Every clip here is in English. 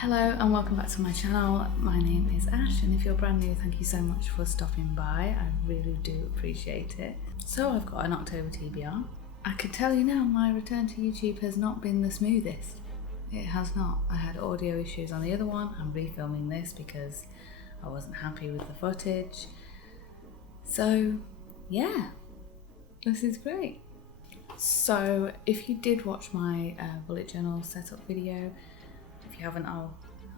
Hello and welcome back to my channel. My name is Ash, and if you're brand new, thank you so much for stopping by. I really do appreciate it. So I've got an October TBR. I can tell you now, my return to YouTube has not been the smoothest. It has not. I had audio issues on the other one. I'm refilming this because I wasn't happy with the footage. So yeah, this is great. So if you did watch my bullet journal setup video, if you haven't, I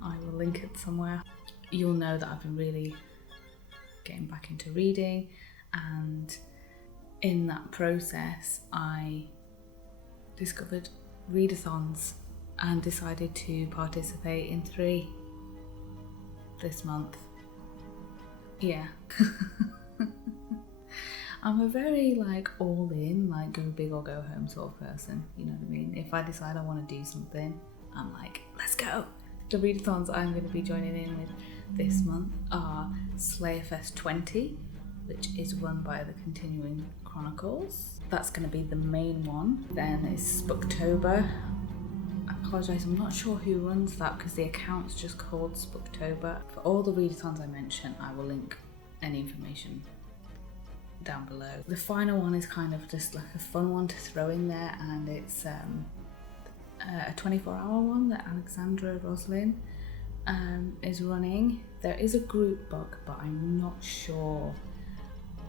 will link it somewhere. You'll know that I've been really getting back into reading, and in that process I discovered readathons and decided to participate in 3 this month. Yeah. I'm a very all in, go big or go home sort of person, you know what I mean? If I decide I want to do something, I'm like, let's go. The readathons I'm going to be joining in with this month are Slayerfest20, which is run by the Continuing Chronicles. That's going to be the main one. Then it's SBOOKTOBER. I apologise, I'm not sure who runs that because the account's just called SBOOKTOBER. For all the readathons I mention, I will link any information down below. The final one is kind of just a fun one to throw in there, and it's a 24-hour one that ALEXANDRA ROSELYN is running. There is a group book, but I'm not sure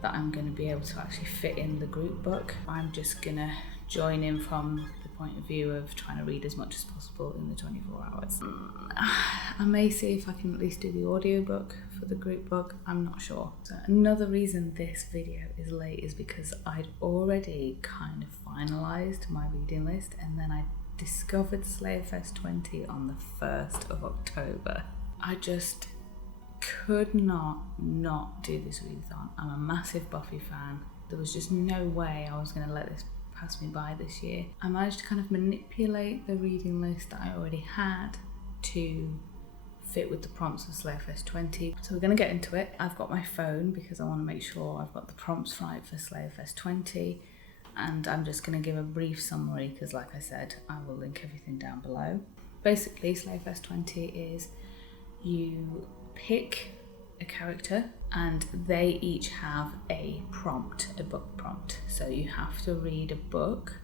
that I'm going to be able to actually fit in the group book. I'm just going to join in from the point of view of trying to read as much as possible in the 24 hours. I may see if I can at least do the audiobook for the group book, I'm not sure. So another reason this video is late is because I'd already kind of finalised my reading list, and then I discovered Slayerfest20 on the 1st of October. I just could not do this readathon. I'm a massive Buffy fan. There was just no way I was going to let this pass me by this year. I managed to kind of manipulate the reading list that I already had to fit with the prompts of Slayerfest20. So we're going to get into it. I've got my phone because I want to make sure I've got the prompts right for Slayerfest20. And I'm just going to give a brief summary because, like I said, I will link everything down below. Basically, Slayerfest20 is you pick a character and they each have a prompt, a book prompt. So you have to read a book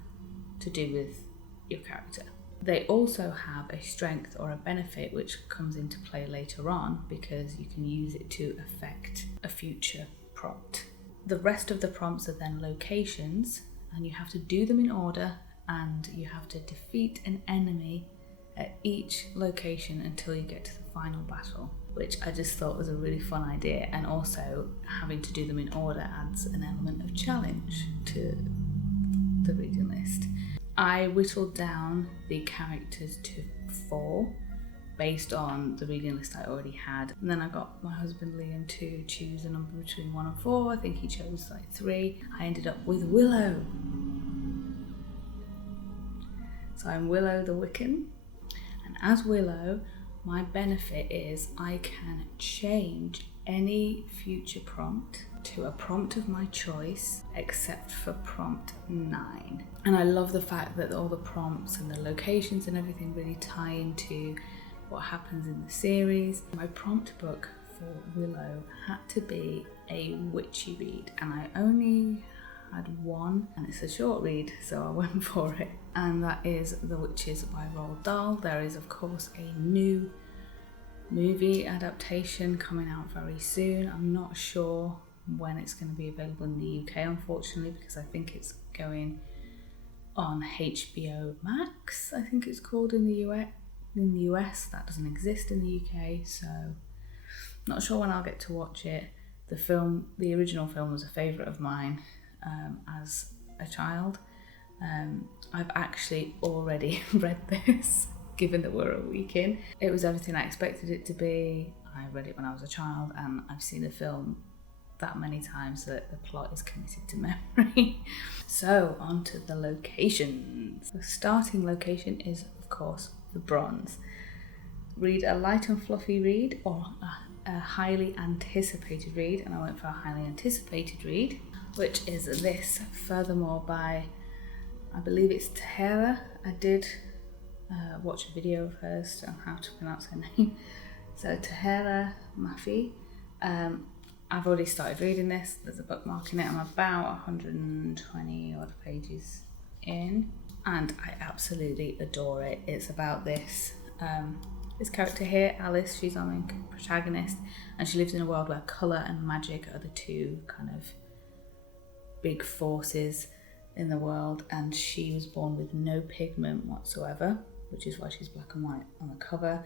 to do with your character. They also have a strength or a benefit which comes into play later on because you can use it to affect a future prompt. The rest of the prompts are then locations, and you have to do them in order, and you have to defeat an enemy at each location until you get to the final battle, which I just thought was a really fun idea. And also having to do them in order adds an element of challenge to the reading list. I whittled down the characters to 4 based on the reading list I already had, and then I got my husband Liam to choose a number between 1 and 4. I think he chose 3. I ended up with Willow. So I'm Willow the Wiccan, and as Willow, my benefit is I can change any future prompt to a prompt of my choice except for prompt 9. And I love the fact that all the prompts and the locations and everything really tie into what happens in the series. My prompt book for Willow had to be a witchy read, and I only had one, and it's a short read, so I went for it, and that is The Witches by Roald Dahl. There is of course a new movie adaptation coming out very soon. I'm not sure when it's going to be available in the UK, unfortunately, because I think it's going on HBO Max, I think it's called in the US. That doesn't exist in the UK, so not sure when I'll get to watch it. The original film was a favourite of mine as a child. I've actually already read this, given that we're a week in. It was everything I expected it to be. I read it when I was a child, and I've seen the film that many times that the plot is committed to memory. So on to the locations. The starting location is of course the Bronze. Read a light and fluffy read or a highly anticipated read, and I went for a highly anticipated read, which is this Furthermore by, I believe it's Tahara. I did watch a video of hers on how to pronounce her name. So Tahera Mafi. I've already started reading this. There's a bookmark in it. I'm about 120 odd pages in, and I absolutely adore it. It's about this character here, Alice. She's our main protagonist, and she lives in a world where colour and magic are the two kind of big forces in the world, and she was born with no pigment whatsoever, which is why she's black and white on the cover.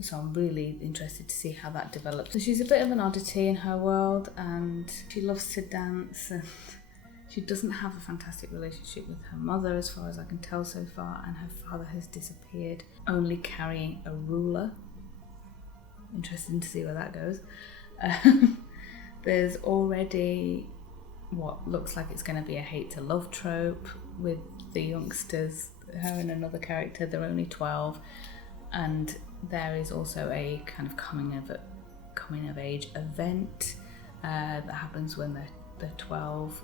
So I'm really interested to see how that develops. So she's a bit of an oddity in her world, and she loves to dance, and she doesn't have a fantastic relationship with her mother as far as I can tell so far, and her father has disappeared, only carrying a ruler. Interesting to see where that goes. There's already what looks like it's going to be a hate to love trope with the youngsters, her and another character. They're only 12, and there is also a kind of coming of age event that happens when they're 12,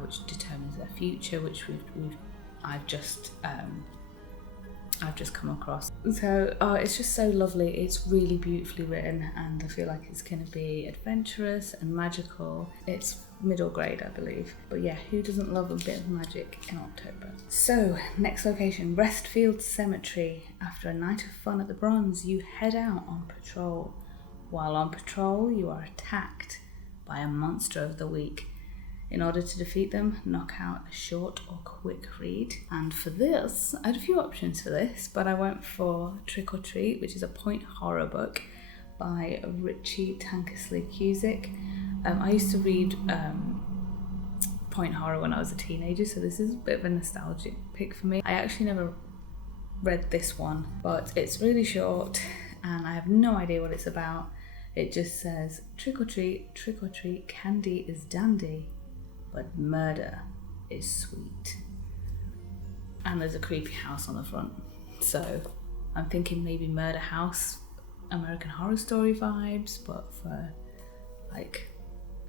which determines their future, which I've just come across. So it's just so lovely. It's really beautifully written, and I feel like it's going to be adventurous and magical. It's middle grade, I believe, but yeah, who doesn't love a bit of magic in October? So next location, Restfield Cemetery. After a night of fun at the Bronze, you head out on patrol. While on patrol, you are attacked by a monster of the week. In order to defeat them, knock out a short or quick read. And for this, I had a few options for this, but I went for Trick or Treat, which is a point horror book by Richie Tankersley Cusick. I used to read point horror when I was a teenager, so this is a bit of a nostalgic pick for me. I actually never read this one, but it's really short and I have no idea what it's about. It just says, trick or treat, candy is dandy, but murder is sweet. And there's a creepy house on the front. So I'm thinking maybe Murder House, American Horror Story vibes, but for like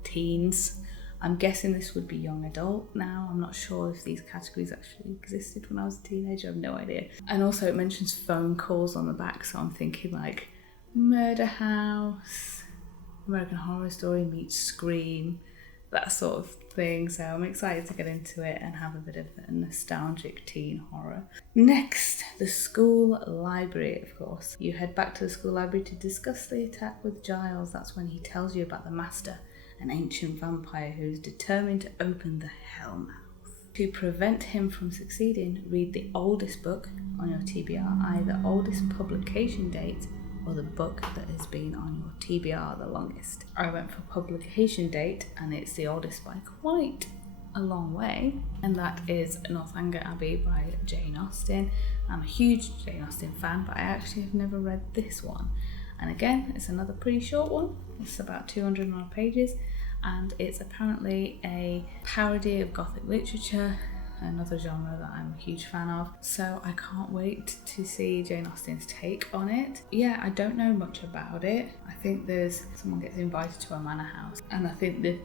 teens. I'm guessing this would be young adult now. I'm not sure if these categories actually existed when I was a teenager. I have no idea. And also it mentions phone calls on the back, so I'm thinking like Murder House, American Horror Story meets Scream, that sort of thing. So I'm excited to get into it and have a bit of a nostalgic teen horror. Next, the school library, of course. You head back to the school library to discuss the attack with Giles. That's when he tells you about the Master, an ancient vampire who's determined to open the Hellmouth. To prevent him from succeeding, read the oldest book on your TBR, either oldest publication date or the book that has been on your TBR the longest. I went for publication date, and it's the oldest by quite a long way, and that is Northanger Abbey by Jane Austen. I'm a huge Jane Austen fan, but I actually have never read this one. And again, it's another pretty short one. It's about 200 odd pages, and it's apparently a parody of Gothic literature, another genre that I'm a huge fan of. So I can't wait to see Jane Austen's take on it. Yeah, I don't know much about it. I think there's someone gets invited to a manor house, and I think the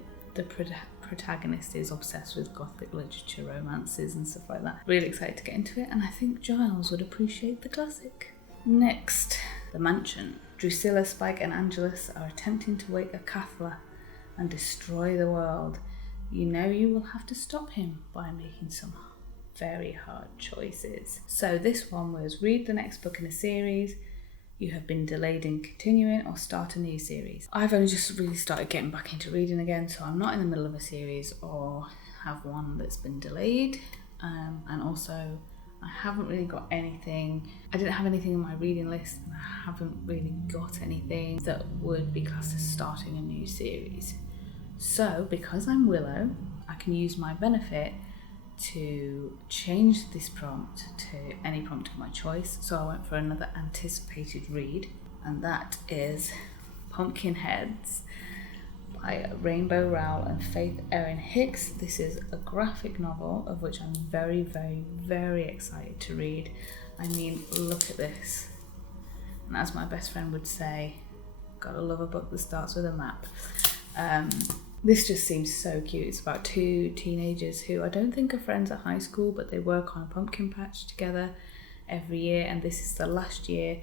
protagonist is obsessed with Gothic literature, romances and stuff like that. Really excited to get into it, and I think Giles would appreciate the classic. Next, The Mansion. Drusilla, Spike and Angelus are attempting to wake a Cathla and destroy the world. You know you will have to stop him by making some very hard choices. So this one was read the next book in a series, you have been delayed in continuing, or start a new series. I've only just really started getting back into reading again, so I'm not in the middle of a series or have one that's been delayed. And also I haven't really got anything, I didn't have anything in my reading list, and I haven't really got anything that would be classed as starting a new series. So because I'm Willow, I can use my benefit to change this prompt to any prompt of my choice. So I went for another anticipated read, and that is Pumpkinheads by Rainbow Rowell and Faith Erin Hicks. This is a graphic novel of which I'm very, very, very excited to read. I mean, look at this. And as my best friend would say, gotta love a book that starts with a map. This just seems so cute. It's about two teenagers who I don't think are friends at high school, but they work on a pumpkin patch together, every year, and this is the last year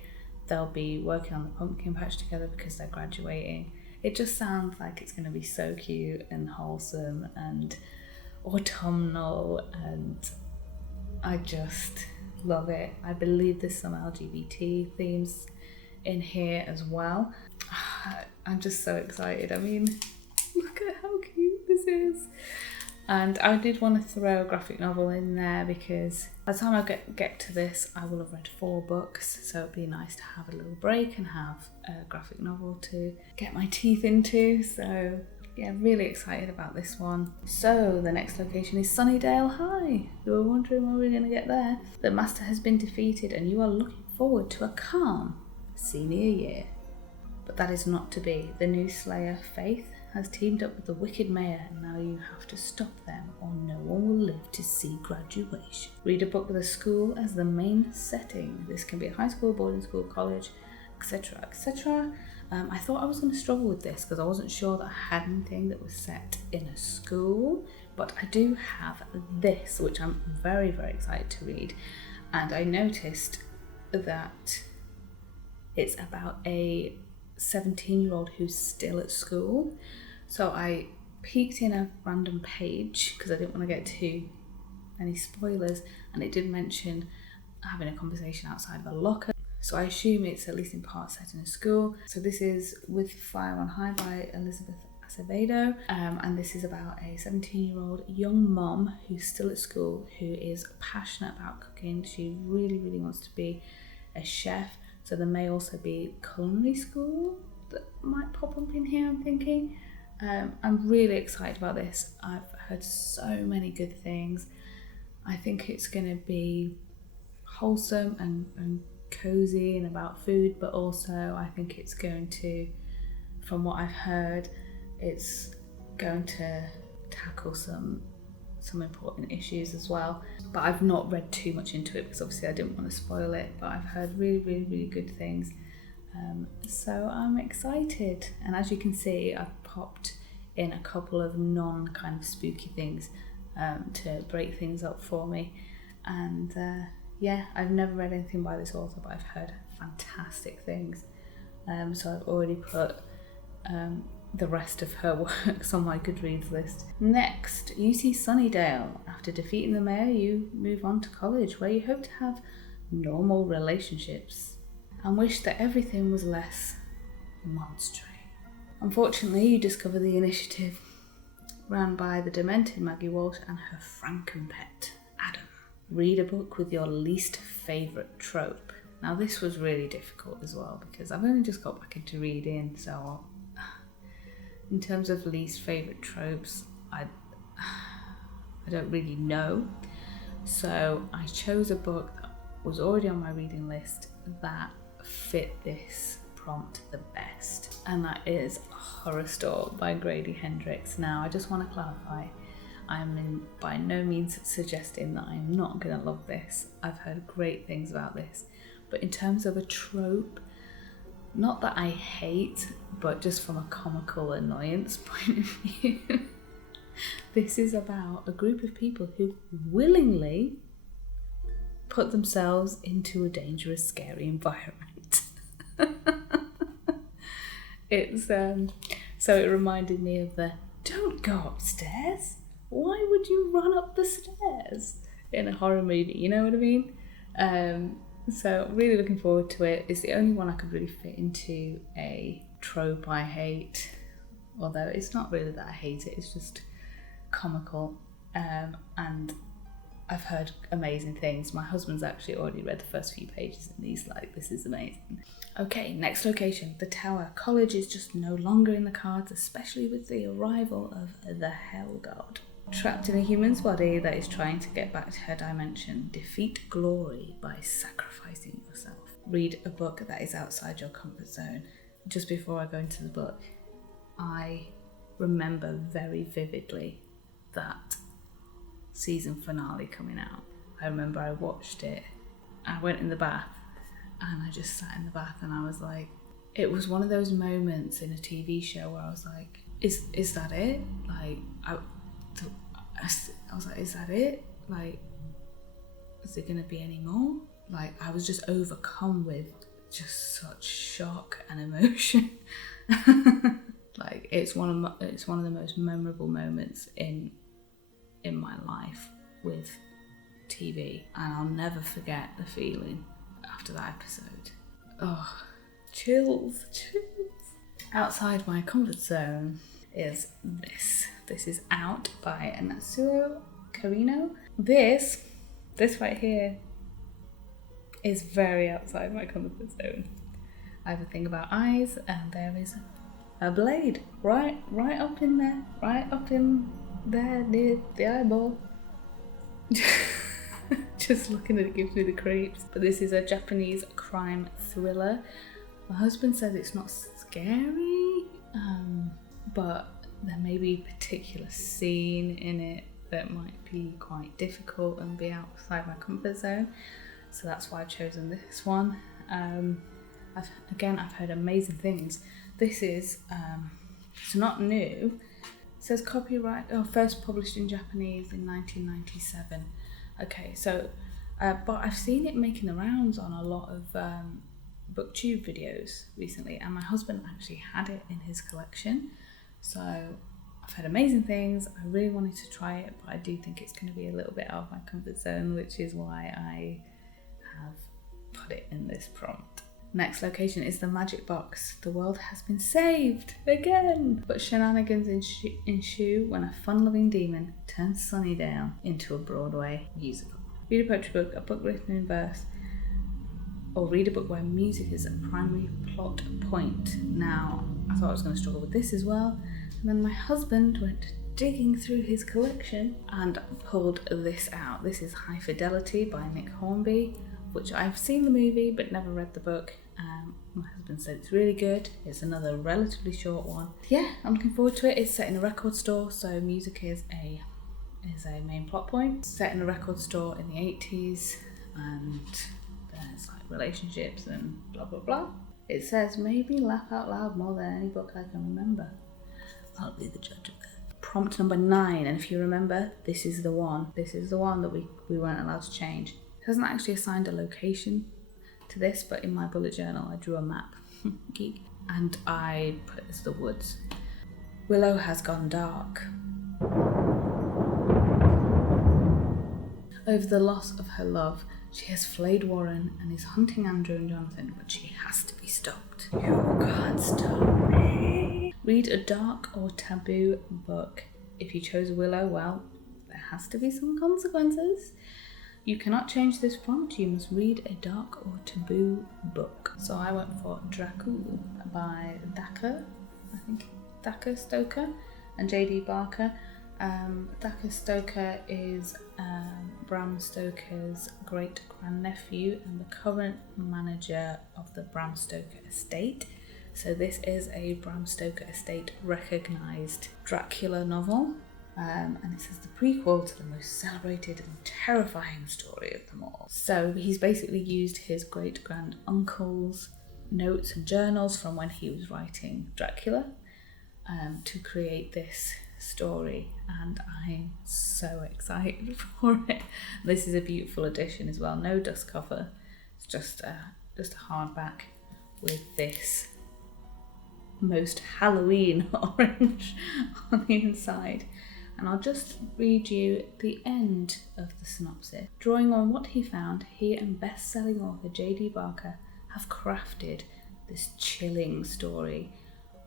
they'll be working on the pumpkin patch together because they're graduating. It just sounds like it's going to be so cute and wholesome and autumnal, and I just love it. I believe there's some LGBT themes in here as well. I'm just so excited. I mean, look at how cute this is. And I did want to throw a graphic novel in there because by the time I get to this, I will have read 4 books. So it'd be nice to have a little break and have a graphic novel to get my teeth into. So yeah, really excited about this one. So the next location is Sunnydale High. You were wondering where we're going to get there. The Master has been defeated and you are looking forward to a calm senior year. But that is not to be. The new Slayer, Faith, has teamed up with the wicked mayor, and now you have to stop them or no one will live to see graduation. Read a book with a school as the main setting. This can be a high school, boarding school, college, etc, etc. I thought I was going to struggle with this because I wasn't sure that I had anything that was set in a school, but I do have this, which I'm very, very excited to read. And I noticed that it's about a 17-year-old who's still at school. So I peeked in a random page because I didn't want to get too many spoilers, and it did mention having a conversation outside of a locker. So I assume it's at least in part set in a school. So this is With Fire on High by Elizabeth Acevedo, and this is about a 17-year-old young mom who's still at school, who is passionate about cooking. She really, really wants to be a chef. So there may also be culinary school that might pop up in here, I'm thinking. I'm really excited about this. I've heard so many good things. I think it's going to be wholesome and cozy and about food, but also I think it's going to, from what I've heard, it's going to tackle some important issues as well. But I've not read too much into it because obviously I didn't want to spoil it, but I've heard really, really, really good things. So I'm excited. And as you can see, I've popped in a couple of non kind of spooky things to break things up for me. And yeah, I've never read anything by this author, but I've heard fantastic things. So I've already put the rest of her works on my Goodreads list. Next, UC Sunnydale. After defeating the mayor, you move on to college, where you hope to have normal relationships and wish that everything was less monstery. Unfortunately, you discover the initiative ran by the demented Maggie Walsh and her frankenpet, Adam. Read a book with your least favourite trope. Now this was really difficult as well because I've only just got back into reading, so in terms of least favourite tropes, I don't really know. So I chose a book that was already on my reading list that fit this prompt the best, and that is Horror Store by Grady Hendrix. Now I just want to clarify, I'm by no means suggesting that I'm not going to love this. I've heard great things about this, but in terms of a trope, not that I hate, but just from a comical annoyance point of view, this is about a group of people who willingly put themselves into a dangerous, scary environment. It's so it reminded me of the "don't go upstairs, why would you run up the stairs" in a horror movie, you know what I mean? So really looking forward to it. It's the only one I could really fit into a trope I hate, although it's not really that I hate it, it's just comical. And I've heard amazing things. My husband's actually already read the first few pages and he's like, this is amazing. Okay, next location, the Tower. College is just no longer in the cards, especially with the arrival of the Hell God. Trapped in a human's body that is trying to get back to her dimension, defeat glory by sacrificing yourself. Read a book that is outside your comfort zone. Just before I go into the book, I remember very vividly that season finale coming out. I remember I watched it, I went in the bath and I just sat in the bath and I was like, it was one of those moments in a TV show where I was like, is that it? Like, I was like, is that it? Like, is there going to be any more? like I was just overcome with just such shock and emotion. Like it's one of the most memorable moments in my life with TV, and I'll never forget the feeling after that episode. Oh, chills. Outside my comfort zone is this. This is Out by Natsuo Karino. This right here is very outside my comfort zone. I have a thing about eyes, and there is a blade right up in there near the eyeball. Just looking at it gives me the creeps. But this is a Japanese crime thriller. My husband says it's not scary, but there may be a particular scene in it that might be quite difficult and be outside my comfort zone. So that's why I've chosen this one. I've heard amazing things. This is, it's not new. It says copyright, first published in Japanese in 1997. Okay, so, but I've seen it making the rounds on a lot of BookTube videos recently, and my husband actually had it in his collection. So I've heard amazing things. I really wanted to try it, but I do think it's going to be a little bit out of my comfort zone, which is why I have put it in this prompt. Next location is the Magic Box. The world has been saved again, but shenanigans ensue when a fun-loving demon turns Sunnydale into a Broadway musical. Read a poetry book, a book written in verse, or read a book where music is a primary plot point. Now, I thought I was going to struggle with this as well, and then my husband went digging through his collection and pulled this out. This is High Fidelity by Nick Hornby, which I've seen the movie but never read the book. My husband said it's really good. It's another relatively short one. Yeah, I'm looking forward to it. It's set in a record store, so music is a main plot point. Set in a record store in the 80s, and there's like relationships and blah blah blah. It says maybe laugh out loud more than any book I can remember. I'll be the judge of that. Prompt number 9, and if you remember, this is the one. This is the one that we weren't allowed to change. It hasn't actually assigned a location to this, but in my bullet journal I drew a map. Geek. And I put it as the woods. Willow has gone dark. Over the loss of her love, she has flayed Warren and is hunting Andrew and Jonathan, but she has to be stopped. You can't stop me. Read a dark or taboo book. If you chose Willow, well, there has to be some consequences. You cannot change this prompt, you must read a dark or taboo book. So I went for Dracul by Thacker Stoker and J.D. Barker. Thacker Stoker is Bram Stoker's great grandnephew and the current manager of the Bram Stoker estate. So this is a Bram Stoker estate recognised Dracula novel. And it says the prequel to the most celebrated and terrifying story of them all. So he's basically used his great-grand-uncle's notes and journals from when he was writing Dracula to create this story, and I'm so excited for it. This is a beautiful edition as well, no dust cover. It's just a hardback with this most Halloween orange on the inside. And I'll just read you the end of the synopsis. Drawing on what he found, he and best-selling author J.D. Barker have crafted this chilling story,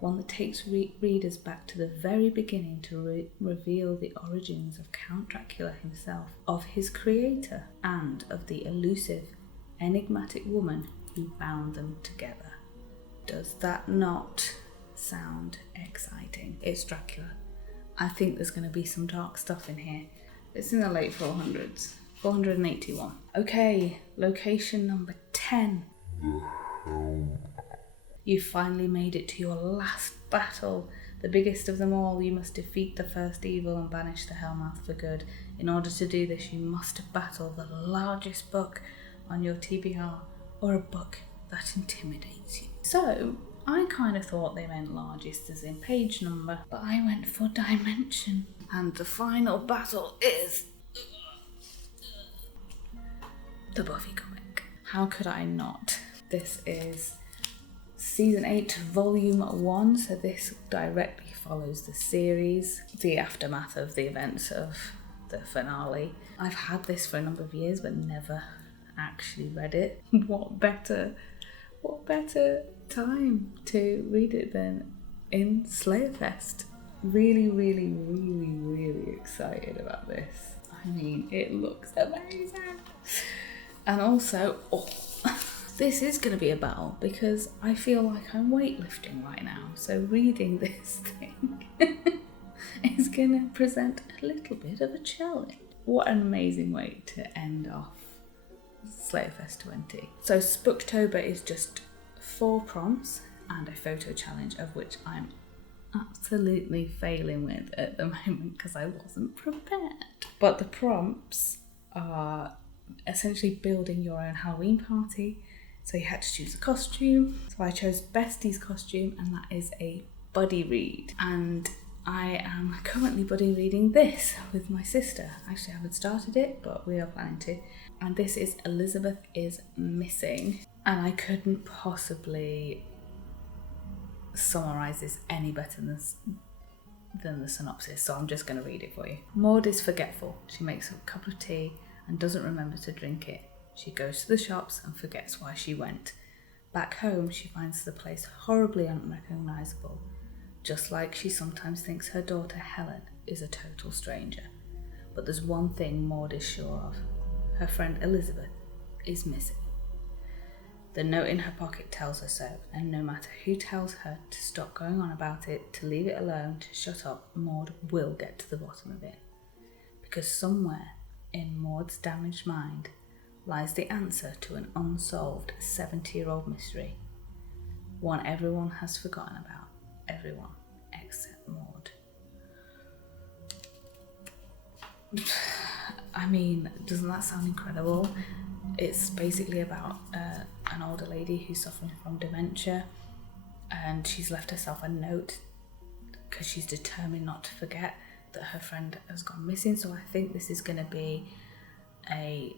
one that takes readers back to the very beginning to reveal the origins of Count Dracula himself, of his creator, and of the elusive, enigmatic woman who bound them together. Does that not sound exciting? It's Dracula. I think there's going to be some dark stuff in here. It's in the late 400s. 481. Okay, location number 10. You finally made it to your last battle. The biggest of them all. You must defeat the first evil and banish the Hellmouth for good. In order to do this, you must battle the largest book on your TBR, or a book that intimidates you. So, I kind of thought they meant largest as in page number, but I went for dimension. And the final battle is the Buffy comic. How could I not? This is Season 8, Volume 1, so this directly follows the series, the aftermath of the events of the finale. I've had this for a number of years but never actually read it. What better time to read it than in Slayerfest? Really, really, really, really excited about this. I mean, it looks amazing. And also, this is going to be a battle because I feel like I'm weightlifting right now. So reading this thing is going to present a little bit of a challenge. What an amazing way to end off Slayerfest20. So Spooktober is just 4 prompts and a photo challenge, of which I'm absolutely failing with at the moment because I wasn't prepared. But the prompts are essentially building your own Halloween party. So you had to choose a costume. So I chose Bestie's costume, and that is a buddy read. And I am currently buddy reading this with my sister. Actually, I haven't started it, but we are planning to. And this is Elizabeth is Missing. And I couldn't possibly summarise this any better than the synopsis, so I'm just going to read it for you. Maud is forgetful. She makes a cup of tea and doesn't remember to drink it. She goes to the shops and forgets why she went. Back home, she finds the place horribly unrecognisable, just like she sometimes thinks her daughter Helen is a total stranger. But there's one thing Maud is sure of. Her friend Elizabeth is missing. The note in her pocket tells her so, and no matter who tells her to stop going on about it, to leave it alone, to shut up, Maud will get to the bottom of it. Because somewhere in Maud's damaged mind lies the answer to an unsolved 70-year-old mystery. One everyone has forgotten about. Everyone except Maud. I mean, doesn't that sound incredible? It's basically about an older lady who's suffering from dementia, and she's left herself a note because she's determined not to forget that her friend has gone missing. So I think this is going to be a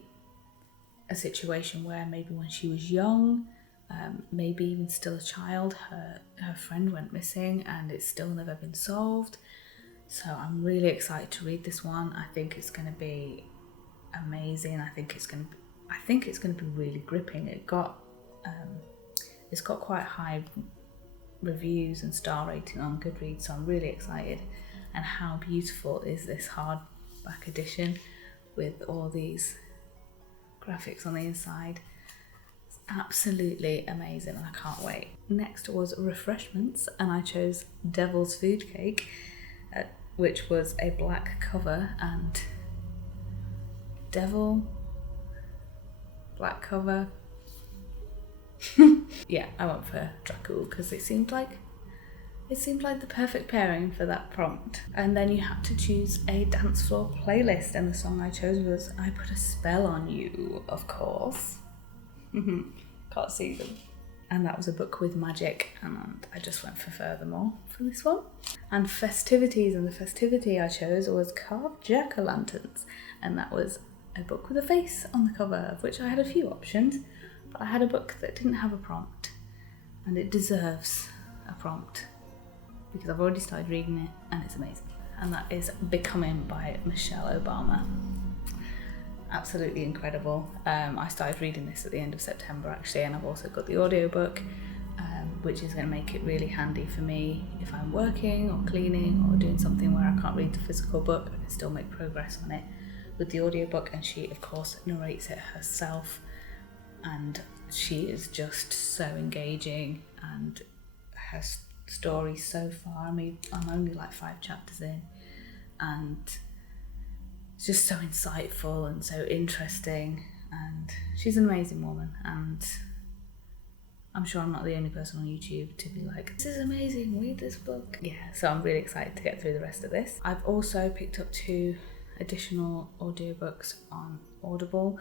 situation where maybe when she was young, maybe even still a child, her friend went missing and it's still never been solved. So I'm really excited to read this one. I think it's going to be amazing. I think it's going to be really gripping. It's got quite high reviews and star rating on Goodreads, so I'm really excited. And how beautiful is this hardback edition with all these graphics on the inside? It's absolutely amazing and I can't wait. Next was refreshments, and I chose Devil's Food Cake, which was a black cover, and Devil, black cover. Yeah, I went for Dracul because it seemed like the perfect pairing for that prompt. And then you had to choose a dance floor playlist, and the song I chose was I Put a Spell on You, of course. Can't see them. And that was a book with magic, and I just went for Furthermore for this one. And festivities, and the festivity I chose was Carved Jack-o'-lanterns, and that was a book with a face on the cover, of which I had a few options, but I had a book that didn't have a prompt, and it deserves a prompt because I've already started reading it and it's amazing. And that is Becoming by Michelle Obama. Absolutely incredible. I started reading this at the end of September actually, and I've also got the audiobook, which is going to make it really handy for me if I'm working or cleaning or doing something where I can't read the physical book. I can still make progress on it with the audiobook, and she of course narrates it herself, and she is just so engaging, and her story so far, I mean I'm only like 5 chapters in, and it's just so insightful and so interesting, and she's an amazing woman, and I'm sure I'm not the only person on YouTube to be like, this is amazing, read this book. Yeah, so I'm really excited to get through the rest of this. I've also picked up 2 additional audiobooks on Audible,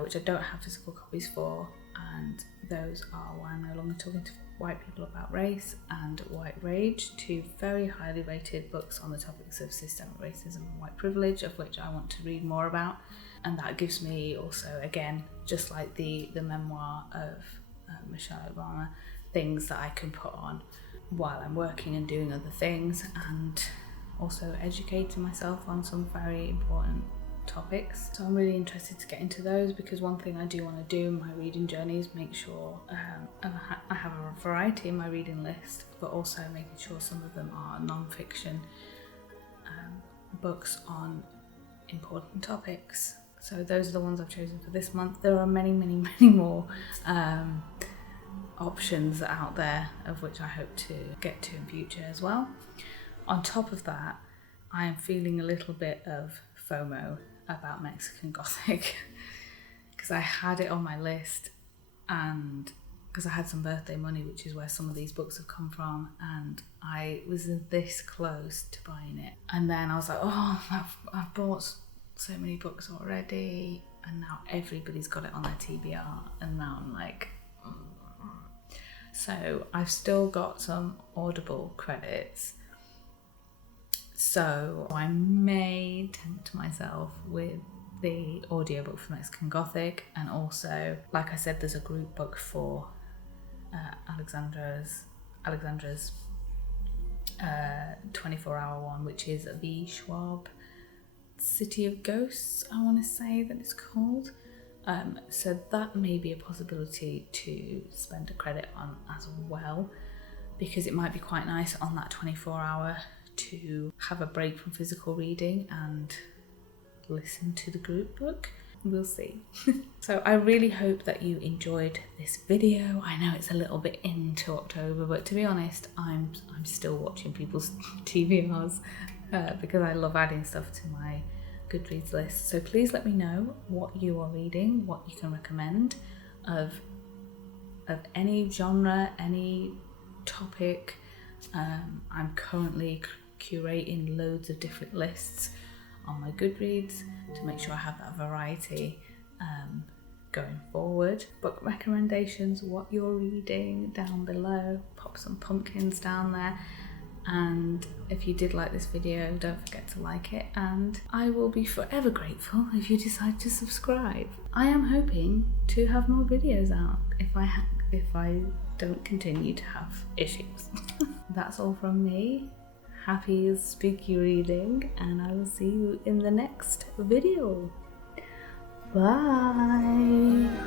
which I don't have physical copies for, and those are Why I'm No Longer Talking to White People About Race and White Rage, 2 very highly rated books on the topics of systemic racism and white privilege, of which I want to read more about. And that gives me also, again, just like the memoir of Michelle Obama, things that I can put on while I'm working and doing other things, and also educating myself on some very important topics. So I'm really interested to get into those, because one thing I do want to do in my reading journey is make sure I have a variety in my reading list, but also making sure some of them are non-fiction books on important topics. So those are the ones I've chosen for this month. There are many, many, many more options out there, of which I hope to get to in future as well. On top of that, I am feeling a little bit of FOMO about Mexican Gothic, because I had it on my list, and because I had some birthday money, which is where some of these books have come from, and I was this close to buying it. And then I was like, oh, I've bought so many books already, and now everybody's got it on their TBR, and now I'm like, So I've still got some Audible credits, so I may tempt myself with the audiobook for Mexican Gothic. And also, like I said, there's a group book for Alexandra's 24-hour one, which is the Schwab City of Ghosts, I want to say that it's called. So that may be a possibility to spend a credit on as well, because it might be quite nice on that 24-hour to have a break from physical reading and listen to the group book. We'll see. So I really hope that you enjoyed this video. I know it's a little bit into October, but to be honest, I'm still watching people's TBRs because I love adding stuff to my Goodreads list. So please let me know what you are reading, what you can recommend of any genre, any topic. I'm currently curating loads of different lists on my Goodreads to make sure I have that variety going forward. Book recommendations, what you're reading, down below. Pop some pumpkins down there. And if you did like this video, don't forget to like it, and I will be forever grateful if you decide to subscribe. I am hoping to have more videos out if I don't continue to have issues. That's all from me. Happy spooky reading, and I will see you in the next video. Bye!